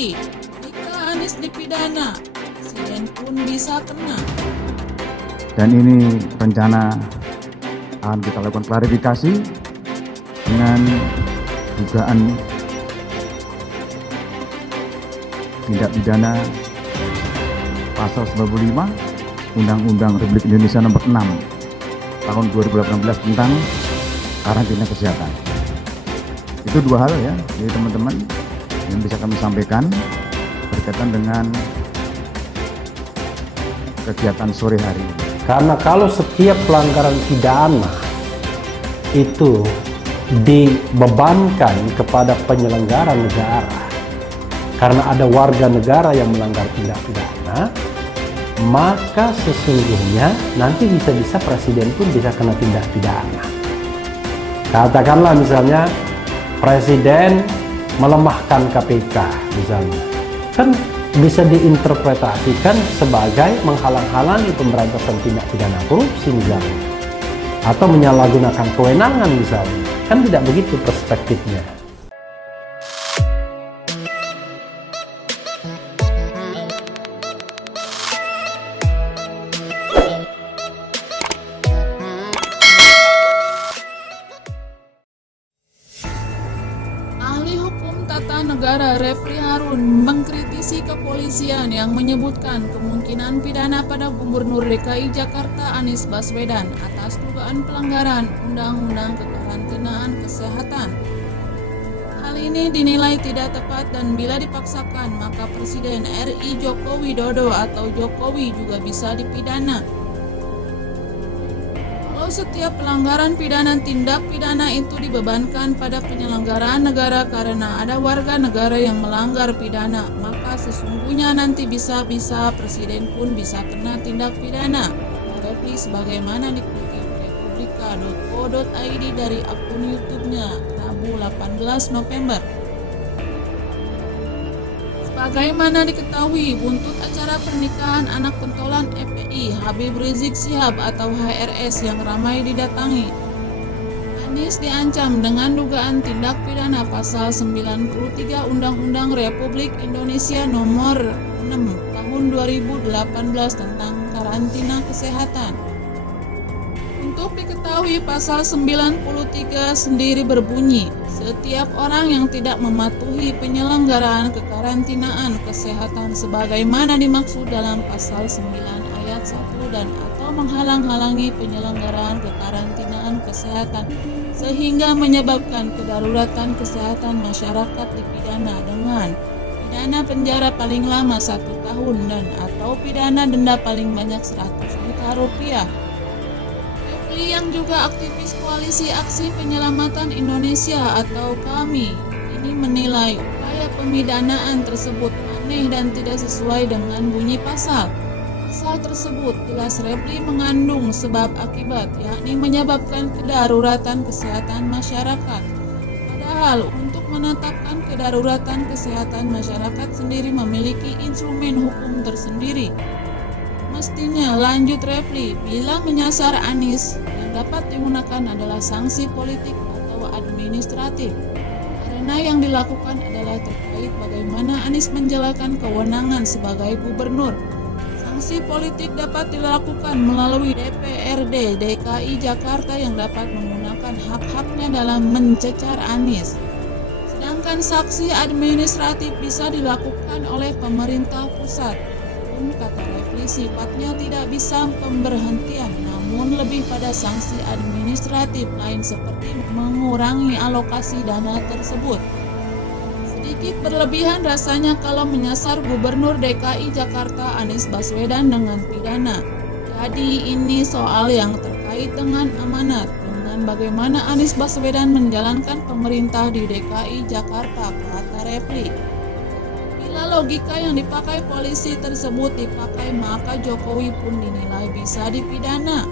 Refli, jika Anies dipidana, Presiden pun bisa kena. Dan ini rencana akan kita lakukan klarifikasi dengan dugaan tindak pidana pasal 95 Undang-Undang Republik Indonesia Nomor 6 tahun 2018 tentang karantina kesehatan. Itu dua hal ya, jadi teman-teman yang bisa kami sampaikan berkaitan dengan kegiatan sore hari ini. Karena kalau setiap pelanggaran pidana itu dibebankan kepada penyelenggara negara, karena ada warga negara yang melanggar tindak pidana, maka sesungguhnya nanti bisa-bisa presiden pun bisa kena tindak pidana. Katakanlah misalnya presiden melemahkan KPK misalnya, kan bisa diinterpretasikan sebagai menghalang-halangi pemberantasan tindak pidana korupsi misalnya, atau menyalahgunakan kewenangan misalnya. Kan tidak begitu perspektifnya. Ahli hukum tata negara Refli Harun mengkritisi kepolisian yang menyebutkan kemungkinan pidana pada Gubernur DKI Jakarta Anies Baswedan atas dugaan pelanggaran Undang-Undang Kekarantinaan Kesehatan. Hal ini dinilai tidak tepat dan bila dipaksakan maka Presiden RI Joko Widodo atau Jokowi juga bisa dipidana. Kalau setiap pelanggaran pidana tindak pidana itu dibebankan pada penyelenggaraan negara karena ada warga negara yang melanggar pidana, maka sesungguhnya nanti bisa-bisa presiden pun bisa kena tindak pidana. Refli sebagaimana dikutip republika.co.id dari akun YouTube-nya Rabu 18 November. Bagaimana diketahui, buntut acara pernikahan anak pentolan FPI Habib Rizik Syihab atau HRS yang ramai didatangi, Anies diancam dengan dugaan tindak pidana pasal 93 Undang-Undang Republik Indonesia Nomor 6 Tahun 2018 tentang karantina kesehatan. Untuk diketahui, pasal 93 sendiri berbunyi, setiap orang yang tidak mematuhi penyelenggaraan kekarantinaan kesehatan sebagaimana dimaksud dalam pasal 9 ayat 1 dan atau menghalang-halangi penyelenggaraan kekarantinaan kesehatan sehingga menyebabkan kedaruratan kesehatan masyarakat dipidana dengan pidana penjara paling lama 1 tahun dan atau pidana denda paling banyak 100 juta rupiah. Yang juga aktivis Koalisi Aksi Penyelamatan Indonesia atau KAMI ini menilai upaya pemidanaan tersebut aneh dan tidak sesuai dengan bunyi pasal. Pasal tersebut jelas Refli mengandung sebab akibat, yakni menyebabkan kedaruratan kesehatan masyarakat. Padahal untuk menetapkan kedaruratan kesehatan masyarakat sendiri memiliki instrumen hukum tersendiri. Mestinya, lanjut Refli, bila menyasar Anies, yang dapat digunakan adalah sanksi politik atau administratif. Karena yang dilakukan adalah terkait bagaimana Anies menjalankan kewenangan sebagai gubernur. Sanksi politik dapat dilakukan melalui DPRD DKI Jakarta yang dapat menggunakan hak-haknya dalam mencecar Anies. Sedangkan sanksi administratif bisa dilakukan oleh pemerintah pusat. Kata Refli, sifatnya tidak bisa pemberhentian, namun lebih pada sanksi administratif lain seperti mengurangi alokasi dana tersebut. Sedikit berlebihan rasanya kalau menyasar Gubernur DKI Jakarta Anies Baswedan dengan pidana. Jadi ini soal yang terkait dengan amanat, dengan bagaimana Anies Baswedan menjalankan pemerintah di DKI Jakarta, kata Refli. Logika yang dipakai polisi tersebut dipakai, maka Jokowi pun dinilai bisa dipidana.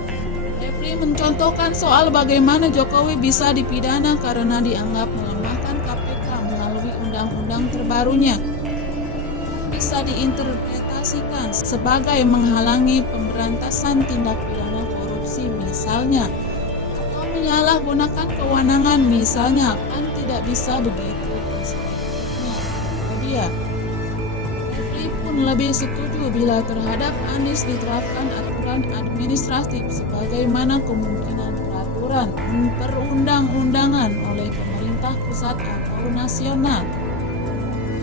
Refli mencontohkan soal bagaimana Jokowi bisa dipidana karena dianggap melemahkan KPK melalui undang-undang terbarunya. Bisa diinterpretasikan sebagai menghalangi pemberantasan tindak pidana korupsi misalnya, atau menyalahgunakan kewenangan misalnya, kan tidak bisa begitu perspektifnya. Dia pun lebih setuju bila terhadap Anies diterapkan aturan administratif sebagaimana kemungkinan peraturan perundang-undangan oleh pemerintah pusat atau nasional.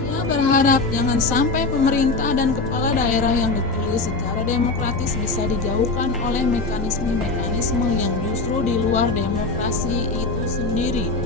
Ia berharap jangan sampai pemerintah dan kepala daerah yang dipilih secara demokratis bisa dijauhkan oleh mekanisme-mekanisme yang justru di luar demokrasi itu sendiri.